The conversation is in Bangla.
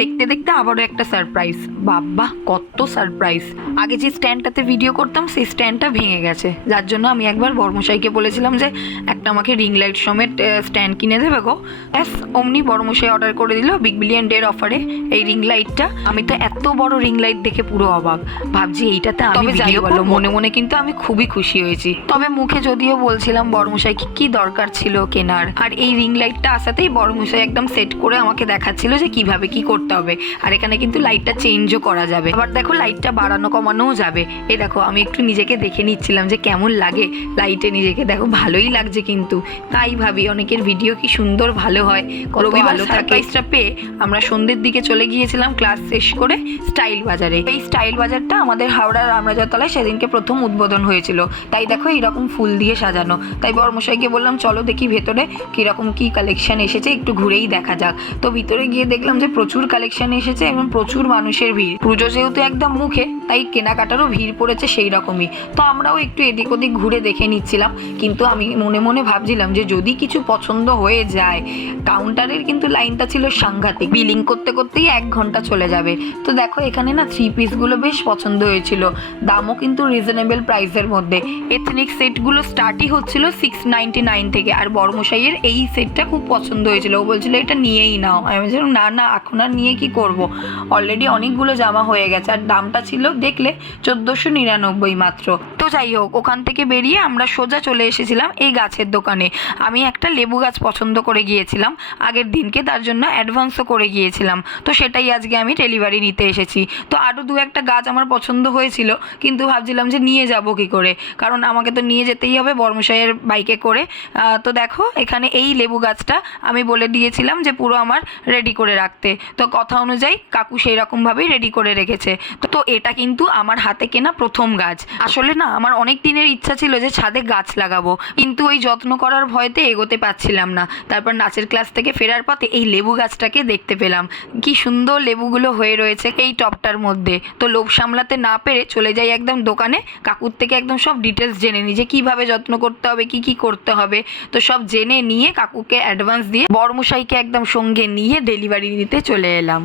দেখতে দেখতে আবারও একটা সারপ্রাইজ। বাবা কত সারপ্রাইজ! আগে যে স্ট্যান্ডটাতে ভিডিও করতাম সেই স্ট্যান্ডটা ভেঙে গেছে, যার জন্য আমি একবার বড়মশাইকে বলেছিলাম যে একটা আমাকে রিং লাইট সমেত স্ট্যান্ড কিনে দেবে গো। ব্যাস অমনি বড়মশাই অর্ডার করে দিল বিগ বিলিয়ন ডের অফারে এই রিং লাইটটা। আমি তো এত বড় রিং লাইট দেখে পুরো অবাক, ভাবছি এইটাতে আমি ভিডিও করব। মনে মনে কিন্তু আমি খুবই খুশি হয়েছি, তবে মুখে যদিও বলছিলাম বড়মশাইকে কি দরকার ছিল কেনার। আর এই রিং লাইটটা আসাতেই বড়মশাই একদম সেট করে আমাকে দেখাচ্ছিল যে কিভাবে কি করতে হবে। আর এখানে কিন্তু লাইটটা চেঞ্জও করা যাবে, আবার দেখো লাইটটা বাড়ানো কমানোও যাবে। এই দেখো আমি একটু নিজেকে দেখে নিচ্ছিলাম যে কেমন লাগে লাইটে নিজেকে। দেখো ভালোই লাগছে, কিন্তু তাই ভাবি অনেকের ভিডিও কি সুন্দর ভালো হয়, কত ভালো থাকে। পেয়ে আমরা সন্ধ্যের দিকে চলে গিয়েছিলাম ক্লাস শেষ করে স্টাইল বাজারে। এই স্টাইল বাজারটা আমাদের হাওড়ার রামরাজাতলায় সেদিনকে প্রথম উদ্বোধন হয়েছিল, তাই দেখো এইরকম ফুল দিয়ে সাজানো। তাই বড়মশাইকে বললাম চলো দেখি ভেতরে কিরকম কি কালেকশন এসেছে, একটু ঘুরেই দেখা যাক। তো ভিতরে গিয়ে দেখলাম যে প্রচুর কালেকশন এসেছে এবং প্রচুর মানুষের ভিড়। পুজো যেহেতু একদম মুখে, তাই কেনাকাটারও ভিড় পড়েছে সেই রকমই। তো আমরাও একটু এদিক ওদিক ঘুরে দেখে নিচ্ছিলাম, কিন্তু আমি মনে মনে ভাবছিলাম যে যদি কিছু পছন্দ হয়ে যায়, কাউন্টারের কিন্তু লাইনটা ছিল সাংঘাতিক, বিলিং করতে করতেই 1 ঘন্টা চলে যাবে। তো দেখো এখানে না 3 পিসগুলো বেশ পছন্দ হয়েছিল, দামও কিন্তু রিজনেবল প্রাইসের মধ্যে। এথনিক সেটগুলো স্টার্টই হচ্ছিল 699 থেকে। আর বড়মশাইয়ের এই সেটটা খুব পছন্দ হয়েছিল, ও বলছিল এটা নিয়েই নাও। আমি বলছিলাম না না এখন আর নিয়ে কি করব, অলরেডি অনেকগুলো জামা হয়ে গেছে। আর দামটা ছিল দেখলে 1499 মাত্র। তো যাই হোক, ওখান থেকে বেরিয়ে আমরা সোজা চলে এসেছিলাম এই গাছের দোকানে। আমি একটা লেবু গাছ পছন্দ করে গিয়েছিলাম আগের দিনকে, তার জন্য অ্যাডভান্সও করে গিয়েছিলাম। তো সেটাই আজকে আমি ডেলিভারি নিতে এসেছি। তো আরও 2-1টা গাছ আমার পছন্দ হয়েছিল, কিন্তু ভাবছিলাম যে নিয়ে যাব কী করে, কারণ আমাকে তো নিয়ে যেতেই হবে বর্মশাইয়ের বাইকে করে। তো দেখো এখানে এই লেবু গাছটা আমি বলে দিয়েছিলাম যে পুরো আমার রেডি করে রাখতে, তো কথা অনুযায়ী কাকু সেই রকমভাবেই রেডি করে রেখেছে। তো এটা কিন্তু আমার হাতে কেনা প্রথম গাছ। আসলে না আমার অনেক দিনের ইচ্ছা ছিল যে ছাদে গাছ লাগাবো, কিন্তু ওই যত্ন করার ভয়তে এগোতে পারছিলাম না। তারপর নাচের ক্লাস থেকে ফেরার পথে এই লেবু গাছটাকে দেখতে পেলাম, কি সুন্দর লেবুগুলো হয়ে রয়েছে এই টবটার মধ্যে। তো লোভ সামলাতে না পেরে চলে যাই একদম দোকানে, কাকুর থেকে একদম সব ডিটেলস জেনে নিই যে কীভাবে যত্ন করতে হবে, কি কি করতে হবে। তো সব জেনে নিয়ে কাকুকে অ্যাডভান্স দিয়ে বড়মশাইকে একদম সঙ্গে নিয়ে ডেলিভারি দিতে চলে এলাম।